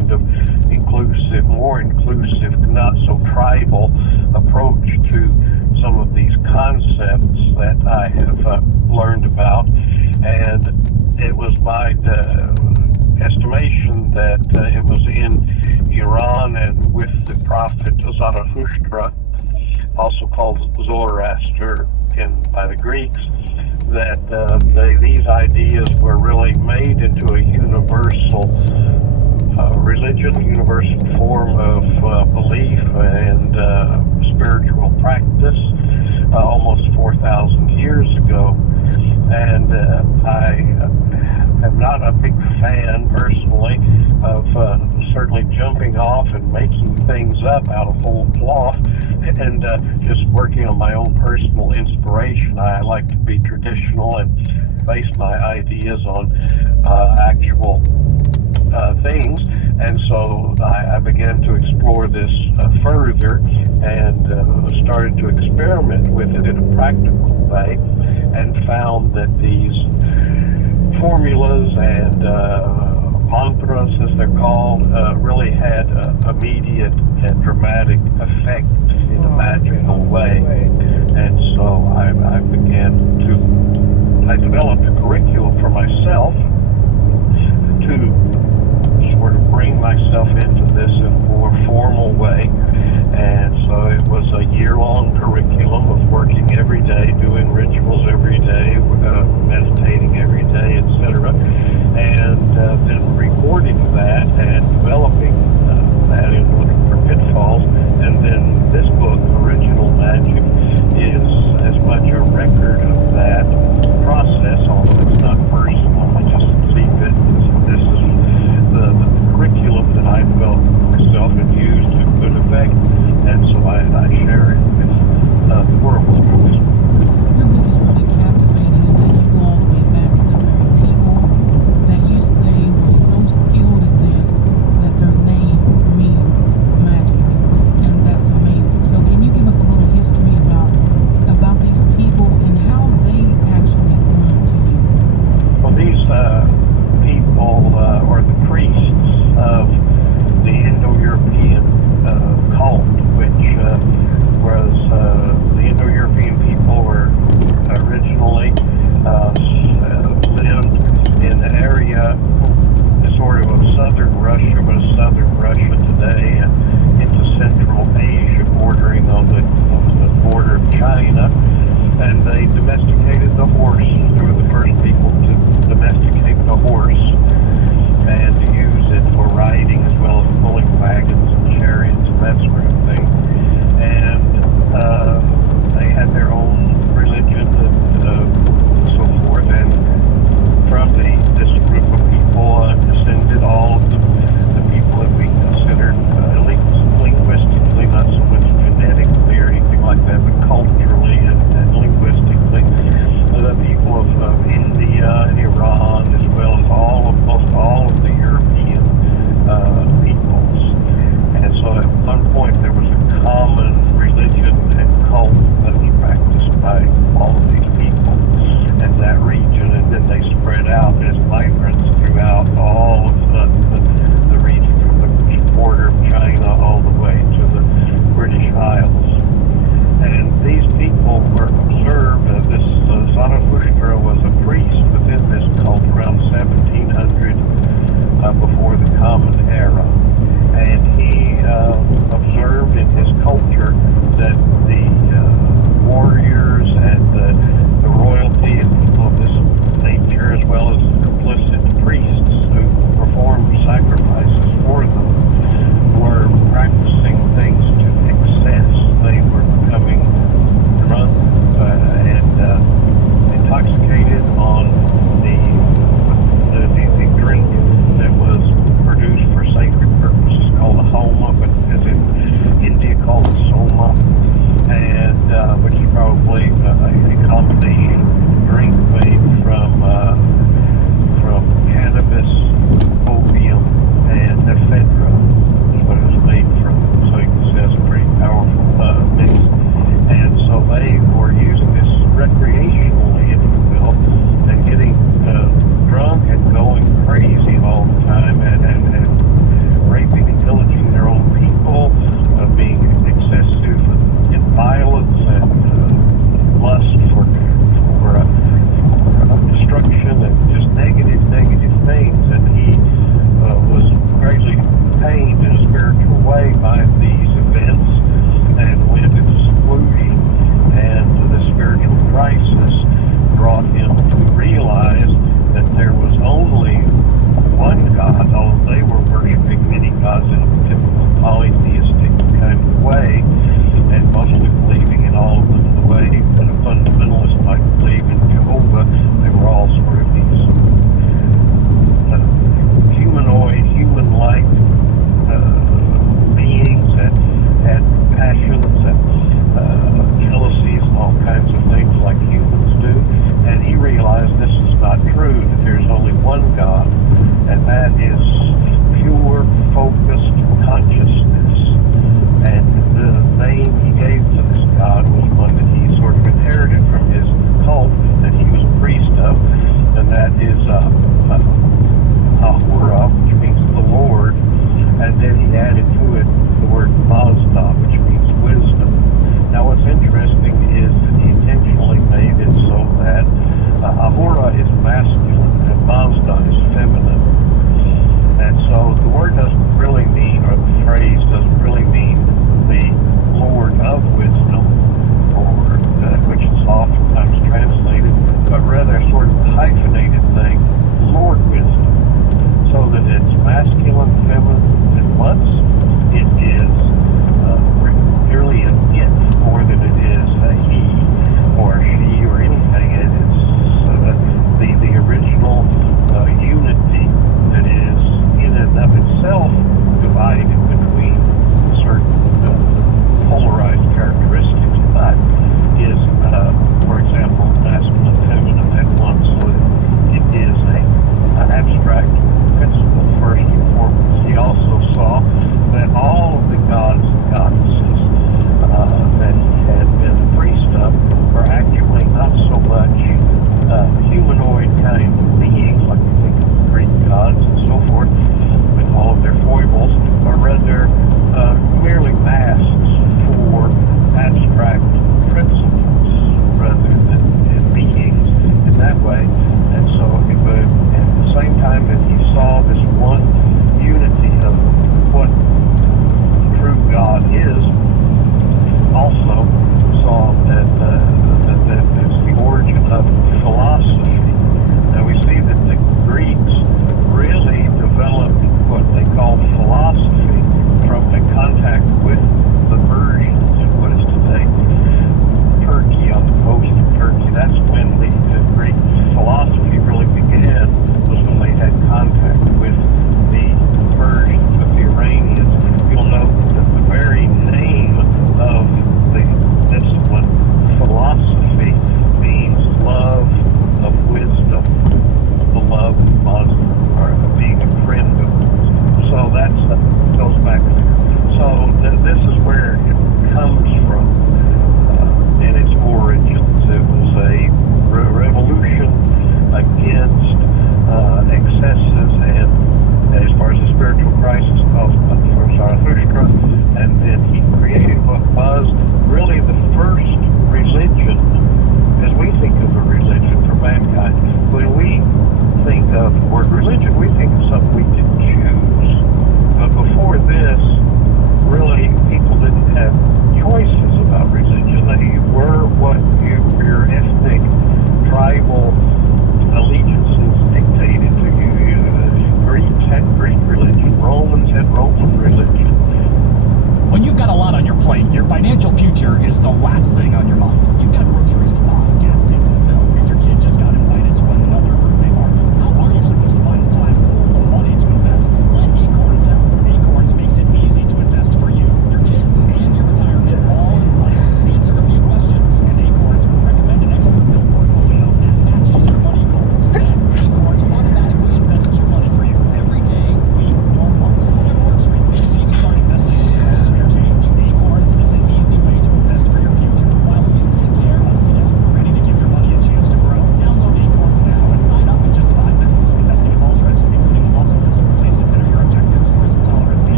kind of inclusive, more inclusive, not so tribal approach to some of these concepts that I have learned about. And it was my estimation that it was in Iran and with the prophet Zarathustra, also called Zoroaster by the Greeks, that these ideas were really made into a universal religion, universal form of belief and spiritual practice almost 4,000 years ago. And I am not a big fan personally of certainly jumping off and making things up out of whole cloth and just working on my own personal inspiration. I like to be traditional and base my ideas on actual things. And so I began to explore this further and started to experiment with it in a practical way, and found that these formulas and mantras, as they're called, really had immediate and dramatic effect in a magical way. And so I developed a curriculum for myself to sort of bring myself into this in a more formal way. And so it was a year-long curriculum of working every day, doing rituals every day, meditating every day, etc. And then recording that and developing that and looking for pitfalls. And then this book, Original Magic, is as much a record of that process, although it's not personal. I just leave it. This is the curriculum that I developed myself and used to good effect, and so I share it with the world. Your book is really captivating in that you go all the way back to the very people that you say were so skilled at this that their name means magic, and that's amazing. So can you give us a little history about these people and how they actually learned to use it? Well, these people, or the priests of the Indo-European cult, which was the Indo-European people were originally lived in the area sort of southern Russia, but southern Russia today, and into Central Asia, bordering on the border of China. And they domesticated the horse. They were the first people to domesticate the horse and to use it for riding as well as pulling wagons and chariots and that sort of thing. And they had their own religion and so forth. And from this group of people descended all of the people that we considered linguistically, not so much genetically or anything like that, but culturally and linguistically.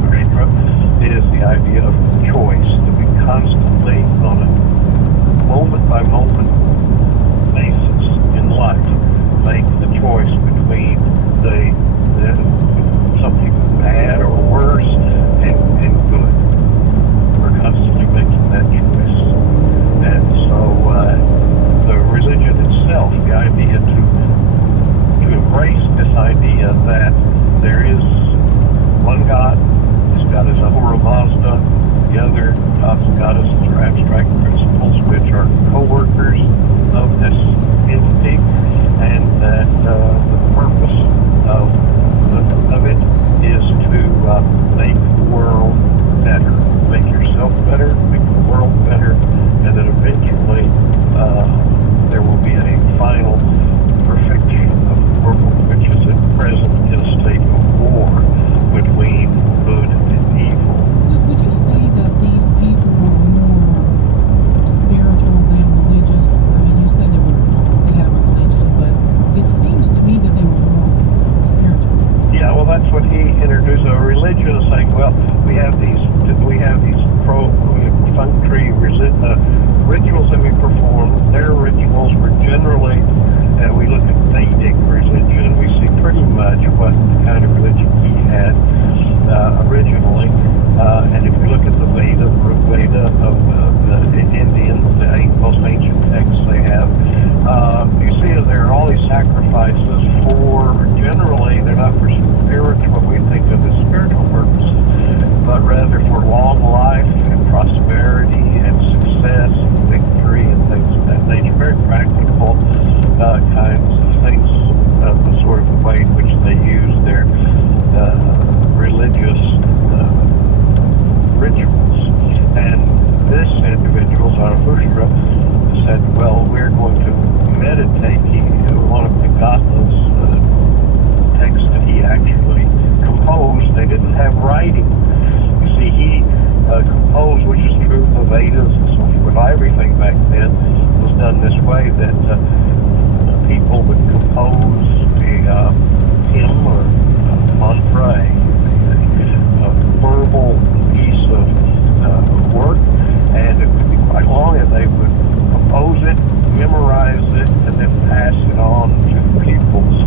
Zarathustra is the idea of choice, that we constantly, on a moment-by-moment basis in life, make the choice between the something bad or worse and good. We're constantly making that choice. And so the religion itself, the idea to embrace this idea that there is one God, this God is Ahura Mazda, the other gods and goddesses are abstract principles which are co-workers of this entity, and that the purpose of it is to make the world better, make yourself better, make the world better, and that eventually there will be a final perfection of the world, which is at present in a state of war between good and evil. Would you say that these people were more spiritual than religious? I mean, you said they had a religion, but it seems to me that they were more spiritual. Yeah, well, that's what he introduced. A religion is saying, well, we have these perfunctory rituals that we perform. Their rituals were generally, we look at Vedic religion, we see pretty much what kind of religion he had originally. And if we look at the Veda, the Rig Veda of the Indians, the most ancient texts they have, you see that there are all these sacrifices for, generally, they're not for spiritual, what we think of as spiritual purposes, but rather for long life and prosperity and success and victory and things of that nature. Very practical kinds of things, the sort of way in which they use their religious rituals. And this individual, Zarathustra, said, well, we're going to meditate. One of the Gatha's texts that he actually composed, they didn't have writing. You see, he composed, which is true of the Vedas and so forth. Everything back then was done this way, that people would compose a hymn or mantra, a verbal piece of work, and it could be quite long, and they would compose it, memorize it, and then pass it on to pupils.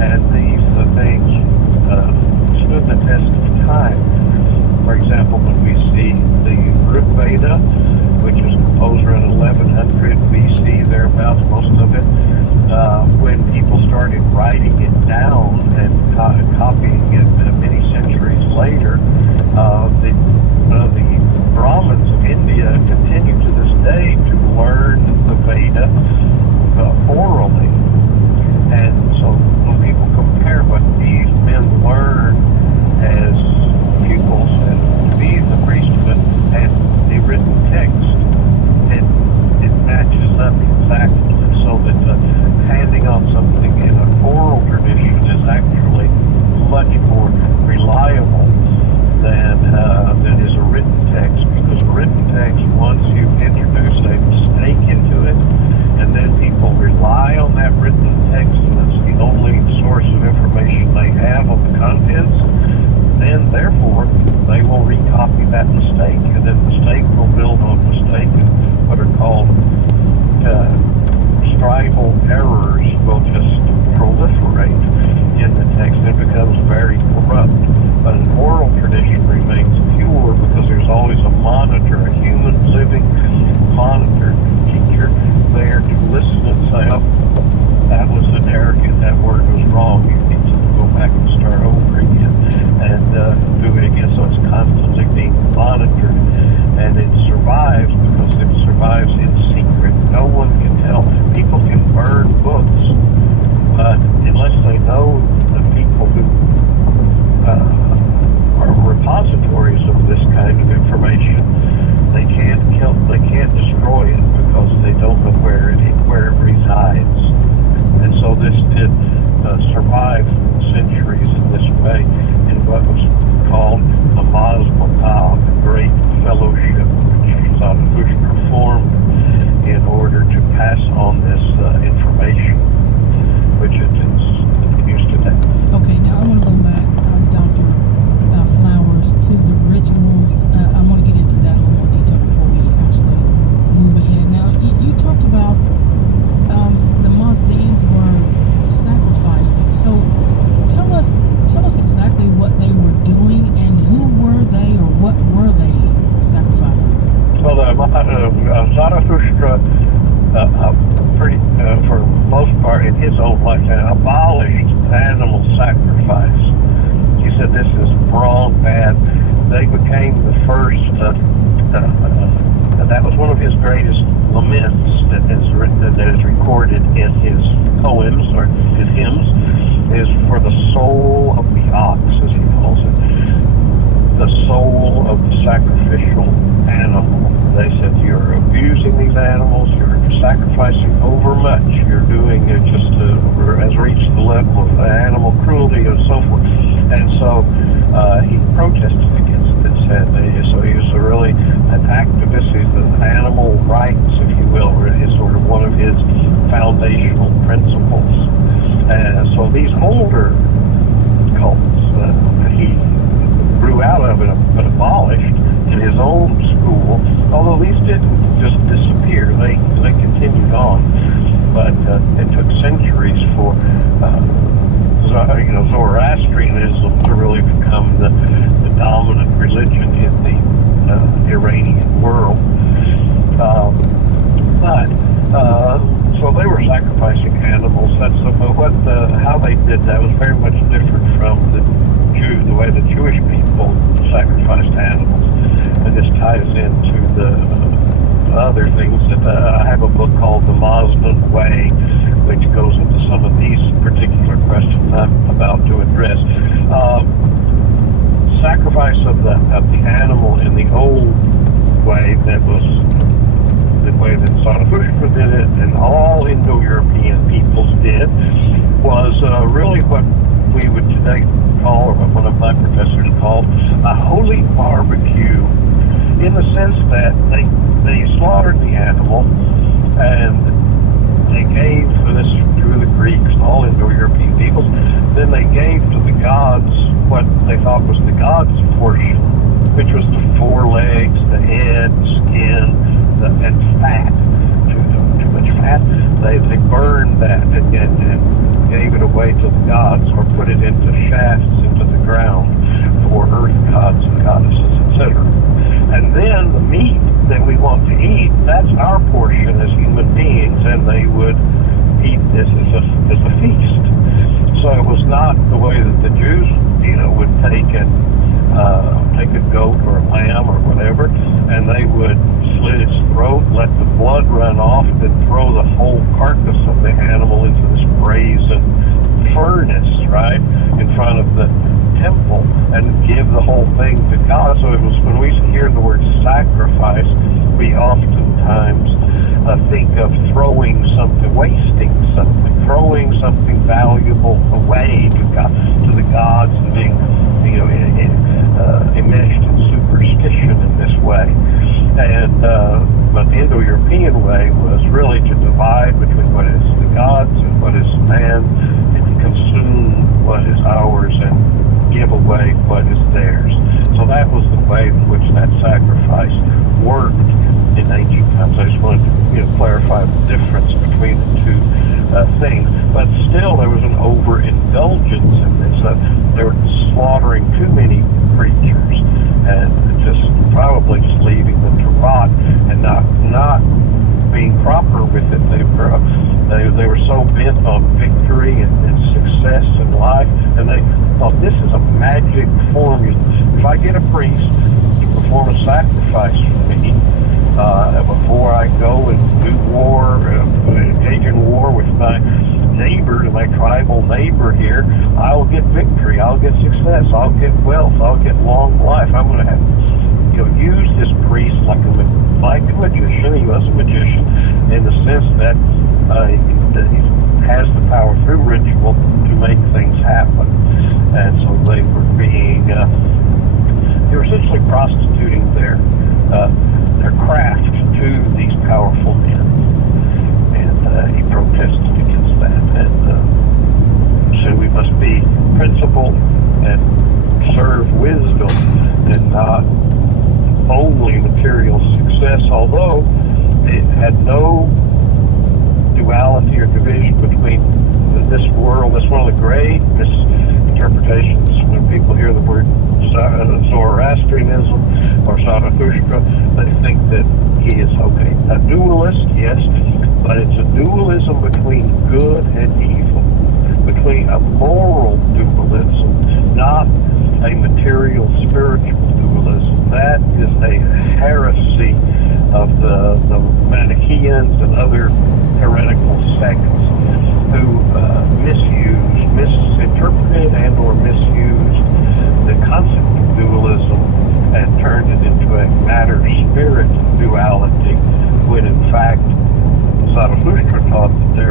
And these things stood the test of time. For example, when we see the Rig Veda, which was composed around 1100 BC, thereabouts, most of it, when people started writing it down and copying it many centuries later, the Brahmins of India continue to this day to learn the Veda orally. And so when people compare what these men learned as pupils and to be the priesthood and the written text, it matches up exactly, so that handing on something in an oral tradition is actually much more reliable than is a written text, because a written text, once you introduce a mistake into it, and then people rely on that written text, and it's the only source of information they have on the contents, then therefore they will recopy that mistake, and then mistake will build on mistake, and what are called scribal errors will just proliferate in the text, and it becomes very corrupt. But an oral tradition remains pure because there's always a monitor, a human living monitor, teacher there to listen and say, oh, that was an error, that word was wrong, you need to go back and start over again and do it again. So it's constantly being monitored, and it survives because it survives in secret. No one can tell. People can burn books, but unless they know the people who became the first. That was one of his greatest laments that is recorded in his poems or his hymns, is for the soul of the ox, as he calls it, the soul of the sacrificial animal. They said, you're abusing these animals, you're sacrificing overmuch, you're doing it just has reached the level of animal cruelty and so forth. And so he protested against this. So he was really an activist. He's an animal rights, if you will, is sort of one of his foundational principles. And so these older cults he grew out of it, but abolished in his own school, although these didn't just disappear, they continued on. But it took centuries for Zoroastrianism to really become the dominant religion in the Iranian world. So they were sacrificing animals. How they did that was very much different from the way the Jewish people sacrificed animals. And this ties into the other things that I have a book called The Moslem Way, which goes into some of these particular questions I'm about to address. Sacrifice of the animal in the old way, that was the way that Zarathustra did it, and all Indo-European peoples did, was really what we would today call, or what one of my professors called, a holy barbecue, in the sense that they slaughtered the animal, and they gave this to the Greeks, all Indo-European peoples. Then they gave to the gods what they thought was the gods' portion, which was the forelegs, the head, the skin, and fat. Too much fat. They burned that and gave it away to the gods, or put it into shafts into the ground for earth gods and goddesses, etc. And then the meat that we want to eat, that's our portion as human beings, and they would eat this as a feast. So it was not the way that the Jews, would take a goat or a lamb or whatever, and they would slit its throat, let the blood run off, then throw the whole carcass of the animal into this brazen furnace, right, in front of the temple, and give the whole thing to God. So it was, when we hear the word sacrifice, we oftentimes think of throwing something, wasting something, throwing something valuable away to the gods, and being, enmeshed in superstition in this way. And but the Indo-European way was really to divide between what is the gods and what is man, and to consume what is ours and give away what is theirs. So that was the way in which that sacrifice worked in ancient times. I just wanted to clarify the difference between the two things. But still, there was an overindulgence in this. They were slaughtering too many creatures, and probably just leaving them to rot, and not being proper with it. They were so bent on victory and success in life, and they thought, this is a magic formula. If I get a priest to perform a sacrifice for me before I go and do war, engage in war with my neighbor, my tribal neighbor here, I'll get victory, I'll get success, I'll get wealth, I'll get long life. I'm going to have use this priest like a magician. He was a magician in the sense that he has the power through ritual to make things happen. And so they were essentially prostituting their craft to these powerful men. And he protested against that. And so we must be principled and serve wisdom, and not only material success, although it had no duality or division between this world. That's one of the great misinterpretations when people hear the word Zoroastrianism or Zarathustra. They think that he is a dualist, yes, but it's a dualism between good and evil, between a moral dualism, not a material spiritual dualism. is a heresy of the Manichaeans and other heretical sects who misinterpreted and or misused the concept of dualism and turned it into a matter-spirit duality, when in fact Zarathustra taught that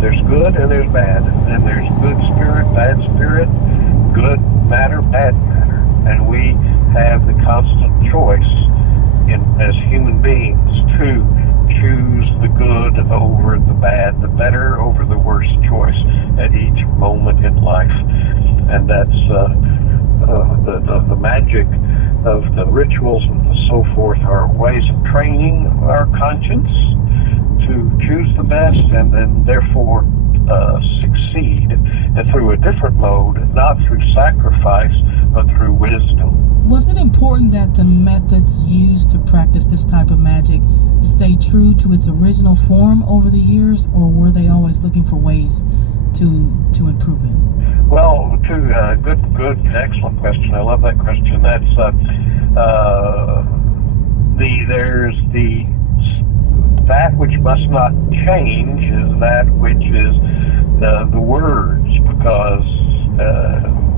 there's good and there's bad, and there's good spirit, good matter, bad matter, and we have the constant choice as human beings to choose the good over the bad, the better over the worst choice at each moment in life. And that's the magic of the rituals and so forth are ways of training our conscience to choose the best and then therefore succeed, and through a different mode, not through sacrifice, but through wisdom. Was it important that the methods used to practice this type of magic stay true to its original form over the years, or were they always looking for ways to improve it? Well, good, excellent question. I love that question. That's that which must not change is that which is the words, because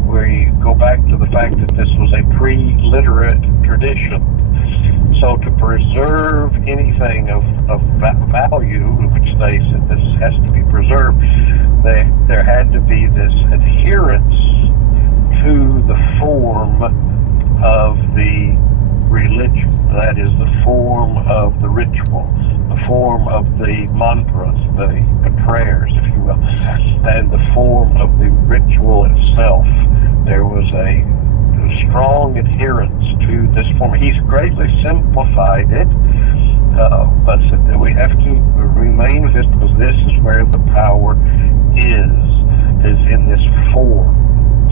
we go back to the fact that this was a pre-literate tradition. So to preserve anything of value, which they said this has to be preserved, there had to be this adherence to the form of the religion, that is the form of the ritual, the form of the mantras, the prayers, if you will, and the form of the ritual itself. There was a strong adherence to this form. He's greatly simplified it, but we have to remain with this because this is where the power is in this form.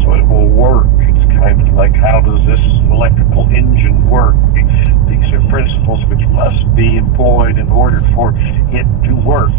So it will work. It's kind of like, how does this electrical engine work? These are principles which must be employed in order for it to work.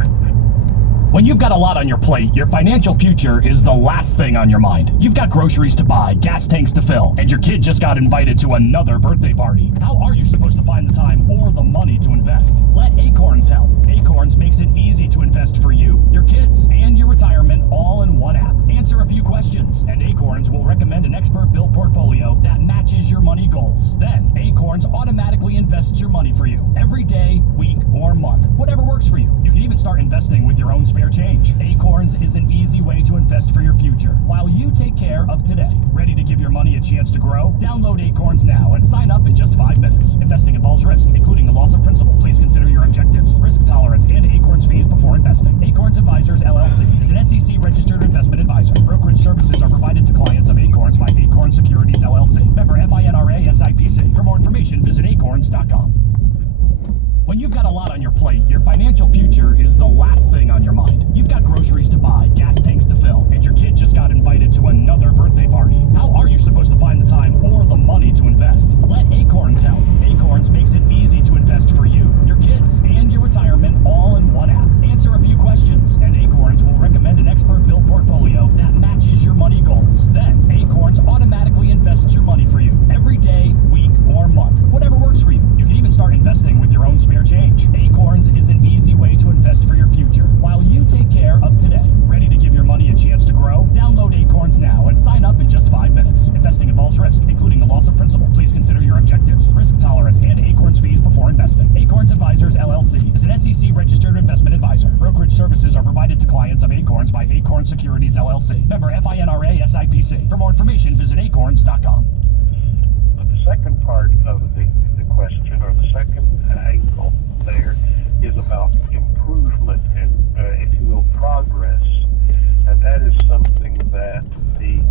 When you've got a lot on your plate, your financial future is the last thing on your mind. You've got groceries to buy, gas tanks to fill, and your kid just got invited to another birthday party. How are you supposed to find the time or the money to invest? Let Acorns help. Acorns makes it easy to invest for you, your kids, and your retirement all in one app. Answer a few questions, and Acorns will recommend an expert-built portfolio that matches your money goals. Then, Acorns automatically invests your money for you every day, week, or month, whatever works for you. You can even start investing with your own spare change. Acorns is an easy way to invest for your future while you take care of today. Ready to give your money a chance to grow? Download Acorns now and sign up in just 5 minutes. Investing involves risk, including the loss of principal. Please consider your objectives, risk tolerance, and Acorns fees before investing. Acorns Advisors LLC is an SEC registered investment advisor. Brokerage services are provided to clients of Acorns by Acorns Securities LLC. Member FINRA SIPC. For more information, visit acorns.com. When you've got a lot on your plate, your financial future is the last thing on your mind. You've got groceries to buy, gas tanks to fill, and your kid just got invited to another birthday party. How are you supposed to find the time or the money to invest? Let Acorns help. Acorns makes it easy to invest for you, your kids, and your retirement all in one app. Answer a few questions, and Acorns will recommend an expert-built portfolio that matches your money goals. Then, Acorns automatically invests your money for you every day, week, or month, whatever works for you. You can even start investing with your own spare change. Acorns is an easy way to invest for your future while you take care of today. Ready to give your money a chance to grow? Download Acorns now and sign up in just 5 minutes. Investing involves risk, including the loss of principal. Please consider your objectives, risk tolerance, and Acorns fees before investing. Acorns Advisors LLC is an SEC registered investment advisor. Brokerage services are provided to clients of Acorns by Acorns Securities LLC. Member FINRA SIPC. For more information, visit acorns.com. The second part of the question, or the second angle there, is about improvement and, if you will, progress. And that is something that the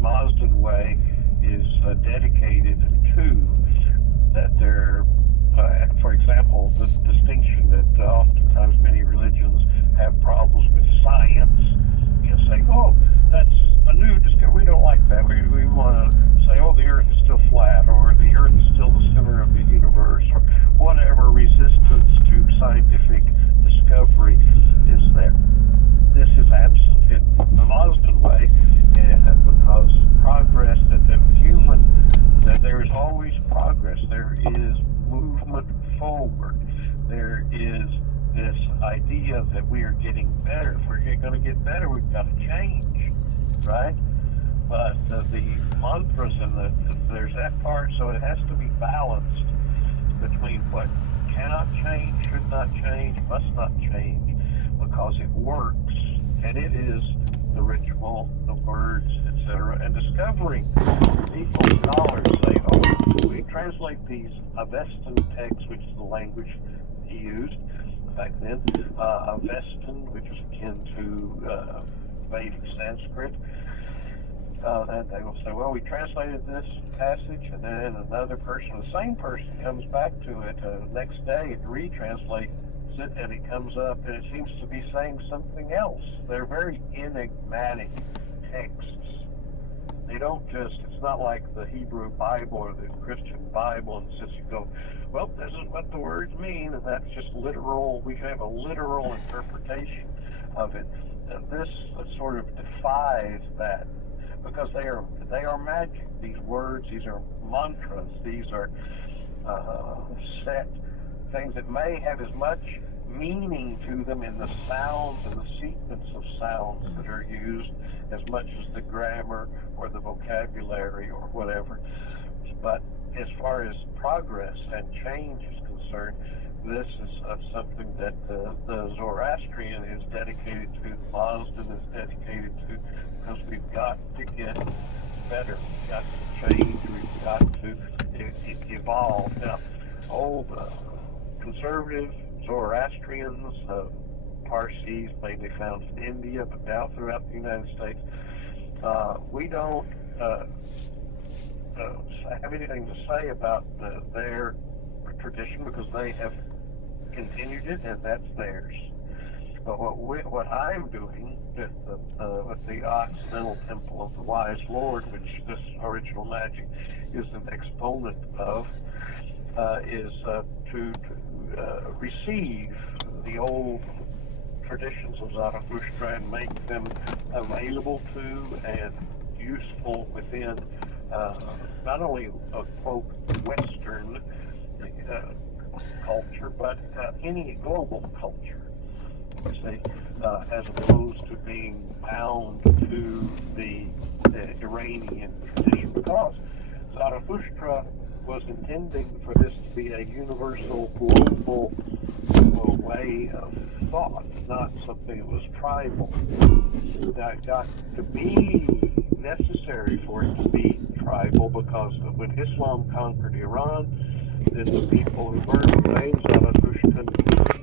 Mazdan way is dedicated to. That there, for example, the distinction that oftentimes many religions have problems with science, saying, oh, that's a new discovery, we don't like that. We want to say, oh, the earth is still flat, or the earth is still the center of the universe, or whatever resistance to scientific discovery is there. This is absent in the Mazdan way, because progress, that the human there is always progress. There is movement forward. There is this idea that we are getting better. If we're going to get better, we've got to change, right? But the mantras and there's that part, so it has to be balanced between what cannot change, should not change, must not change, because it works, and it is the ritual, the words, etc. And discovering people, scholars say, oh, we translate these Avestan texts, which is the language he used back then, Avestan, which is akin to Vedic Sanskrit. And they will say, well, we translated this passage, and then another person, the same person, comes back to it next day and retranslates it, and it comes up, and it seems to be saying something else. They're very enigmatic texts. They don't just, it's not like the Hebrew Bible or the Christian Bible, and since you go, well, this is what the words mean, and that's just literal, we can have a literal interpretation of it. And this sort of defies that, because they are magic. These words, these are mantras, these are set things that may have as much meaning to them in the sounds and the sequence of sounds that are used as much as the grammar or the vocabulary or whatever. But as far as progress and change is concerned, this is something that the Zoroastrian is dedicated to, Mazda is dedicated to, because we've got to get better, we've got to change, we've got to evolve. Now, old conservative Zoroastrians, Parsis, mainly found in India, but now throughout the United States, we don't have anything to say about their tradition, because they have continued it, and that's theirs. But what I'm doing with the Occidental Temple of the Wise Lord, which this original magic is an exponent of, is to receive the old traditions of Zarathustra and make them available to and useful within not only a quote Western culture, but any global culture, you see, as opposed to being bound to the Iranian tradition, because Zarathustra was intending for this to be a universal, global way of thought, not something that was tribal. That got to be necessary for it to be tribal, because when Islam conquered Iran, then the people who burned the remains of Zarathustra,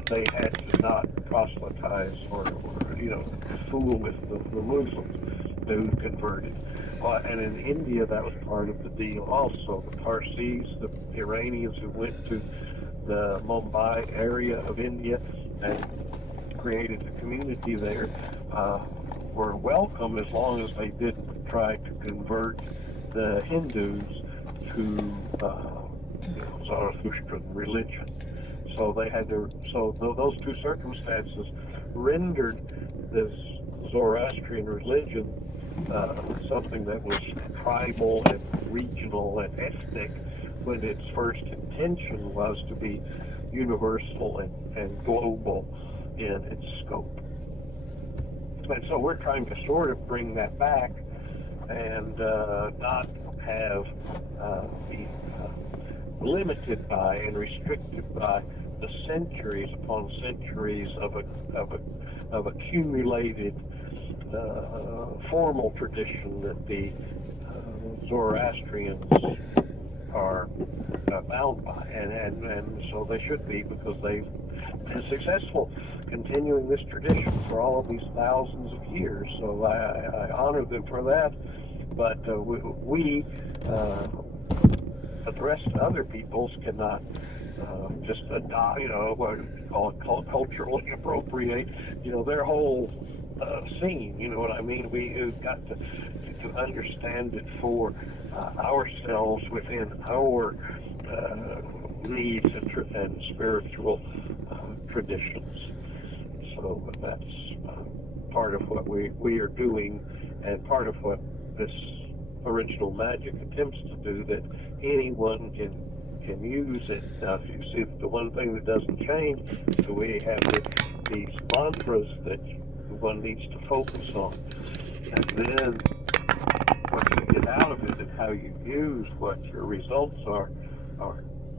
they had to not proselytize or fool with the Muslims who converted. And in India, that was part of the deal also. The Parsis, the Iranians who went to the Mumbai area of India and created a community there, were welcome as long as they didn't try to convert the Hindus to Zarathustrian religion. So they had to. So those two circumstances rendered this Zoroastrian religion something that was tribal and regional and ethnic, when its first intention was to be universal and global in its scope. And so we're trying to sort of bring that back and not have be limited by and restricted by the centuries upon centuries of accumulated formal tradition that the Zoroastrians are bound by, and so they should be, because they've been successful continuing this tradition for all of these thousands of years. So I honor them for that. But we but the rest of other peoples cannot just adopt, what we call it, culturally appropriate, their whole scene. You know what I mean? We've got to understand it for ourselves within our needs and spiritual traditions. So that's part of what we are doing, and part of what this original magic attempts to do, that anyone can use it. Now, if you see, the one thing that doesn't change, so we have these mantras that one needs to focus on, and then what you get out of it and how you use what your results are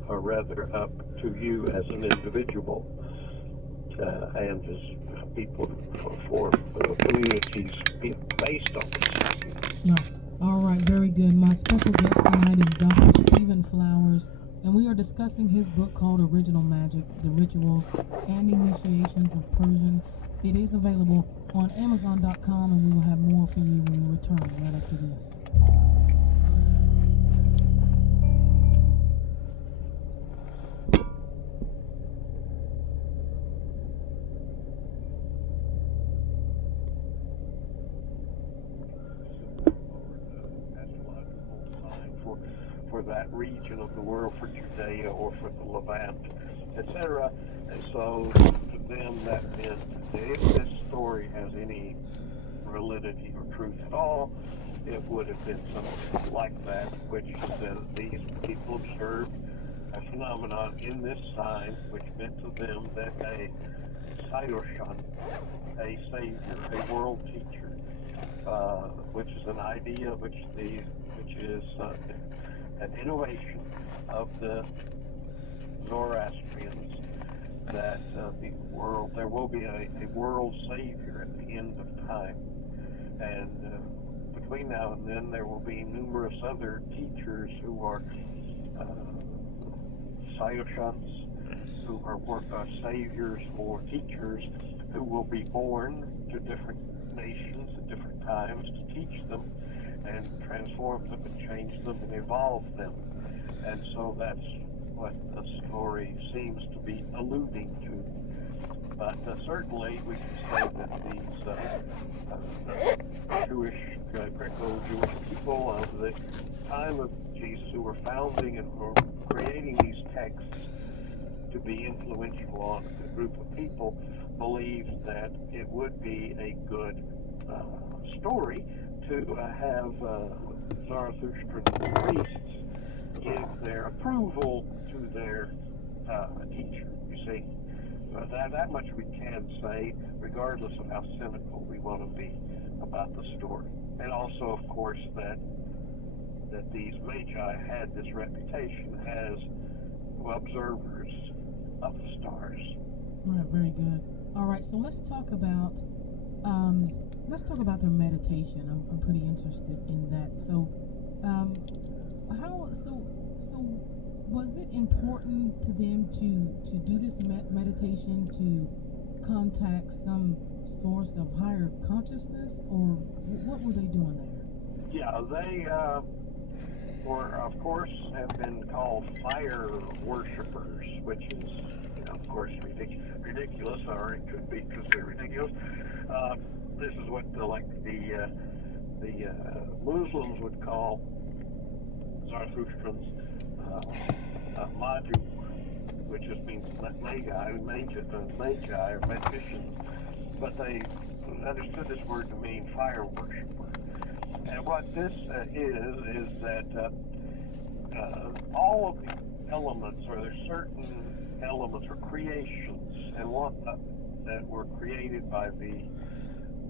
rather up to you as an individual and as people for communities based on this. No. All right, very good. My special guest tonight is Dr. Stephen Flowers, and we are discussing his book called Original Magic, The Rituals and Initiations of Persian. It is available on Amazon.com, and we will have more for you when we return right after this. For that region of the world, for Judea or for the Levant, etc. And so to them that meant that if this story has any validity or truth at all, it would have been something like that, which says these people observed a phenomenon in this sign, which meant to them that a Sayoshan, a savior, a world teacher, which is an idea which is an innovation of the Zoroastrians, that there will be a world savior at the end of time, and between now and then there will be numerous other teachers who are Sayoshans, who are saviors or teachers, who will be born to different nations at different times to teach them and transform them and change them and evolve them. And so that's what the story seems to be alluding to. But certainly we can say that these Jewish, Greco-Jewish people of the time of Jesus, who were founding and were creating these texts to be influential on a group of people, believed that it would be a good story to have Zarathustran priests give their approval to their teacher, you see. That much we can say, regardless of how cynical we want to be about the story. And also, of course, that these magi had this reputation as observers of the stars. All right, very good. All right, so let's talk about their meditation. I'm pretty interested in that. So, so was it important to them to do this meditation to contact some source of higher consciousness, or what were they doing there? Yeah, they were, of course, have been called fire worshippers, which is, of course, ridiculous, or it could be considered ridiculous. This is what the Muslims would call Zarathustrans Maju, which just means magi or magicians, but they understood this word to mean fire worshiper. And what this is that all of the elements, or there's certain elements or creations, and one that were created by the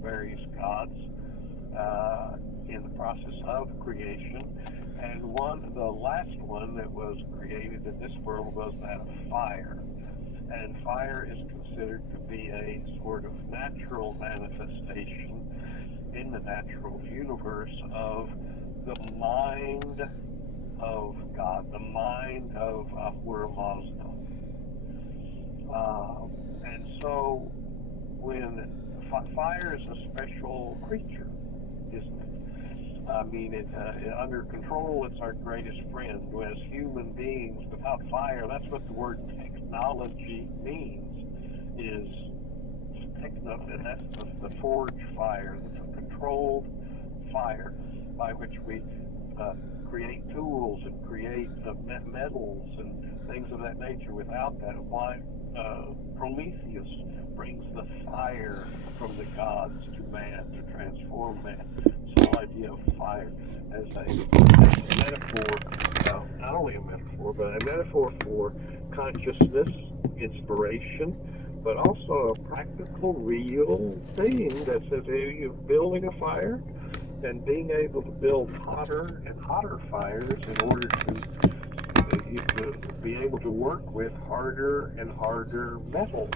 various gods in the process of creation, and the last one that was created in this world was that of fire. And fire is considered to be a sort of natural manifestation in the natural universe of the mind of God, the mind of Ahura Mazda. And so when fire is a special creature, isn't it? I mean, under control, it's our greatest friend. As human beings, without fire, that's what the word technology means, is that's the forge fire, the controlled fire by which we create tools and create metals and things of that nature. Without that, why Prometheus brings the fire from the gods to man to transform man. So the idea of fire as a metaphor, not only a metaphor, but a metaphor for consciousness, inspiration, but also a practical, real thing that says, hey, you're building a fire and being able to build hotter and hotter fires in order to be able to work with harder and harder metals.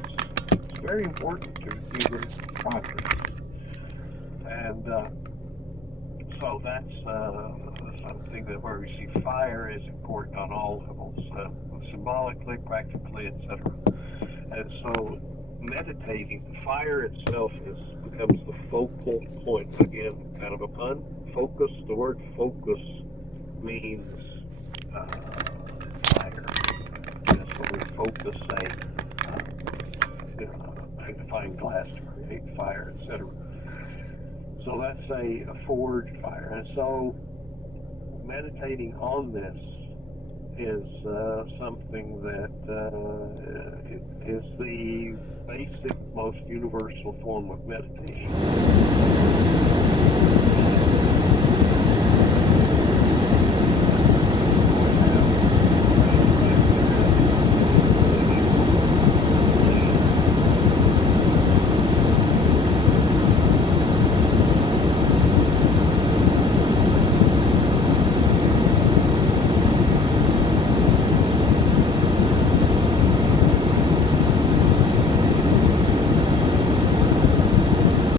It's very important to human progress. And so that's something that where we see fire is important on all levels, symbolically, practically, etc. And so meditating, fire itself becomes the focal point. Again, kind of a pun. Focus. The word focus means fire. And so we focus a magnifying glass to create fire, etc. So that's a forged fire. And so meditating on this is something that is the basic, most universal form of meditation.